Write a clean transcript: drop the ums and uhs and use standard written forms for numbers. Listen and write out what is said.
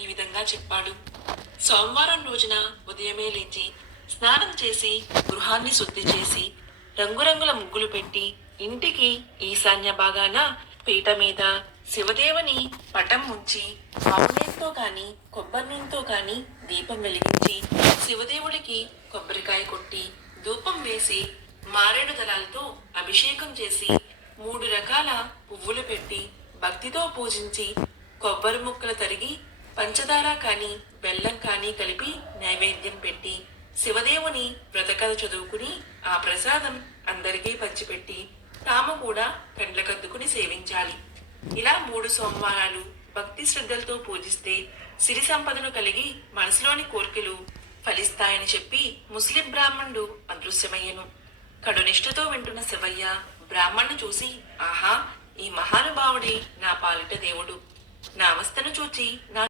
ఈ విధంగా చెప్పాడు. సోమవారం రోజున ఉదయమే లేచి స్నానం చేసి గృహాన్ని శుద్ధి చేసి రంగురంగుల ముగ్గులు పెట్టి ఇంటికి ఈశాన్య భాగాన పీట మీద శివదేవుని పటం ఉంచి ఆవునేతో కాని కొబ్బరి నూనెతో కాని దీపం వెలిగించి శివదేవుడికి కొబ్బరికాయ కొట్టి ధూపం వేసి మారేడు దళాలతో అభిషేకం చేసి 3 రకాల పువ్వులు పెట్టి భక్తితో పూజించి కొబ్బరి ముక్కలు తరిగి పంచదార కాని బెల్లం కాని కలిపి నైవేద్యం పెట్టి శివదేవుని వ్రతకథ చదువుకుని ఆ ప్రసాదం అందరికీ పంచిపెట్టి తాము కూడా కండ్లకద్దుకుని సేవించాలి. ఇలా 3 సోమవారాలు భక్తి శ్రద్ధలతో పూజిస్తే సిరి సంపదలు కలిగి మనసులోని కోర్కెలు ఫలిస్తాయని చెప్పి ముస్లిం బ్రాహ్మణుడు అదృశ్యమయ్యను. కడునిష్ఠతో వింటున్న శివయ్య బ్రాహ్మణ్ణు చూసి, ఆహా, ఈ మహానుభావుడే నా పాలిట దేవుడు. నా అవస్థను చూచి నా